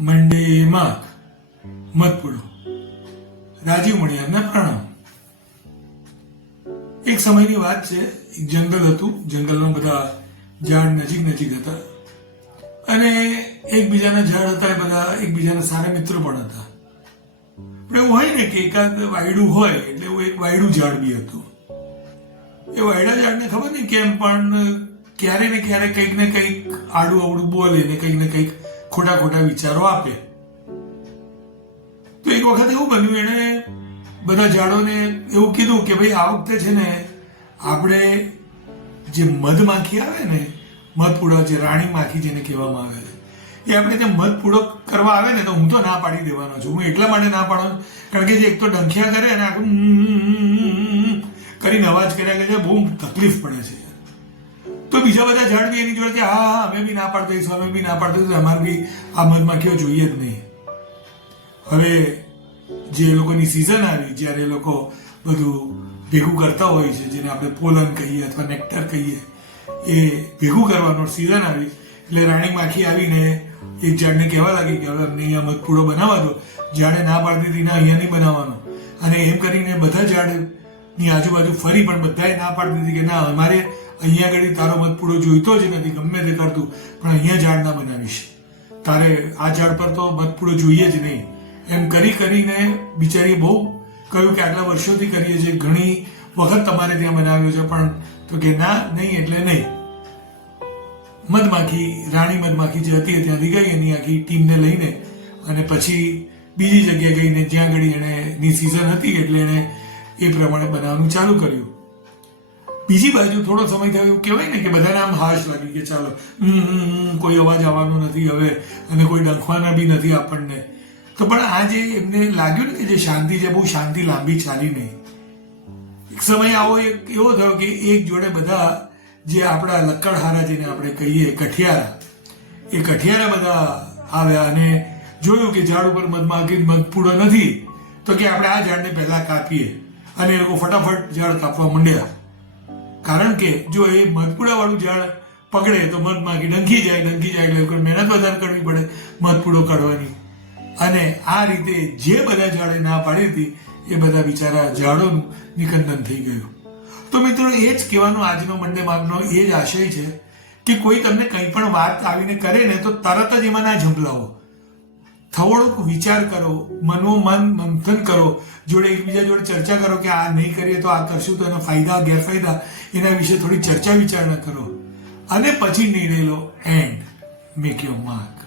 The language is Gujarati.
મંડે માક મતપુડો રાજીવ મણિયારને પ્રણામ. એક સમયની વાત છે, એક જંગલ હતું, જંગલમાં બધા ઝાડ નજીક નજીક હતા. અને એકબીજાના ઝાડ હતા એ બધા એકબીજાના સારા મિત્ર પણ હતા. પણ એવું હોય ને કે એકાદ વાયડું હોય, એટલે એવું એક વાયડું ઝાડ બી હતું. એ વાયડા ઝાડને ખબર નહીં કેમ પણ ક્યારે ને ક્યારે કંઈક ને કંઈક આડું અવડું બોલે ને કંઈક ને કંઈક ખોટા ખોટા વિચારો આપે. તો એક વખત એવું બન્યું, એણે બધા ઝાડોને એવું કીધું કે ભાઈ, આ વખતે છે ને આપણે જે મધમાખી આવે ને મધપૂડો જે રાણી માખી જેને કહેવામાં આવે છે, એ આપણે જે મધપૂડો કરવા આવે ને તો હું તો ના પાડી દેવાનો છું. હું એટલા માટે ના પાડો કારણ કે જે એક તો ડંખિયા કરે અને આખું કરીને અવાજ કર્યા કરે છે બહુ તકલીફ પડે છે. તો બીજા બધા ઝાડ બી એની જોડે કે હા હા, અમે બી ના પાડતા દઈશું, અમે બી ના પાડતા દઈશું. અમારે બી આ મધમાખીઓ જોઈએ જ નહીં. હવે જે લોકોની સિઝન આવી, જ્યારે લોકો બધું ભેગું કરતા હોય છે, જેને આપણે પોલન કહીએ અથવા નેક્ટર કહીએ, એ ભેગું કરવાનો સિઝન આવી. એટલે રાણી માખી આવીને એક ઝાડને કહેવા લાગી કે હવે અમને અહીંયા મધપૂડો બનાવવા દો. ઝાડે ના પાડતી હતી ના, અહીંયા નહીં બનાવવાનો. અને એમ કરીને બધા ઝાડની આજુબાજુ ફરી પણ બધાએ ના પાડી દીધી કે ના અમારે અહીંયા આગળ તારો મધપૂડો જોઈતો જ નથી, ગમે તે કરતું, પણ અહીંયા ઝાડ ના બનાવીશ. તારે આ ઝાડ પર તો મધપૂડો જોઈએ જ નહીં. એમ કરી કરીને બિચારી બહુ કહ્યું કે આટલા વર્ષોથી કરીએ છીએ, ઘણી વખત તમારે ત્યાં બનાવ્યો છે, પણ તો કે ના, નહીં એટલે નહીં. મધમાખી, રાણી મધમાખી જે હતી ત્યાંથી ગઈ એની આખી ટીમને લઈને અને પછી બીજી જગ્યાએ ગઈને જ્યાં આગળ એને ની સિઝન હતી એટલે એણે એ પ્રમાણે બનાવવાનું ચાલુ કર્યું. બીજી બાજુ થોડો સમય થયો એવું કહેવાય ને કે બધાને આમ હાશ લાગી કે ચાલો કોઈ અવાજ આવવાનો નથી હવે અને કોઈ ડંખવાના બી નથી આપણને. તો પણ આ જે એમને લાગ્યું ને કે જે શાંતિ છે, બહુ શાંતિ લાંબી ચાલી નહીં. એક સમય આવો એક એવો થયો કે એક જોડે બધા જે આપણા લક્કડહારા જેને આપણે કહીએ, કઠિયારા, એ કઠિયારા બધા આવ્યા અને જોયું કે ઝાડ ઉપર મધમાખી મધપૂડો નથી, તો કે આપણે આ ઝાડને પહેલાં કાપીએ. અને એ લોકો ફટાફટ ઝાડ કાપવા માંડ્યા. કારણ કે જો એ મધપુડાવાળું ઝાડ પકડે તો મધમાખી ડંખી જાય ડંખી જાય એટલે મહેનત વધારે કરવી પડે મધપુડો કાઢવાની. અને આ રીતે જે બધા ઝાડે ના પાડી હતી, એ બધા બિચારા ઝાડોનું નિકંદન થઈ ગયું. તો મિત્રો, એ જ કહેવાનો આજનો મંડે માર્ગનો એ જ આશય છે કે કોઈ તમને કંઈ પણ વાત આવીને કરે ને તો તરત જ એમાં ના ઝંપલાવો. થોડોક વિચાર કરો મનોમન મંથન કરો, જોડે એકબીજા જોડે ચર્ચા કરો કે આ નહીં કરીએ તો આ કરશું તો એના ફાયદા, ગેરફાયદા, એના વિશે થોડી ચર્ચા વિચારણા કરો. અને પછી નિર્ણય લો એન્ડ મેક યોર માર્ક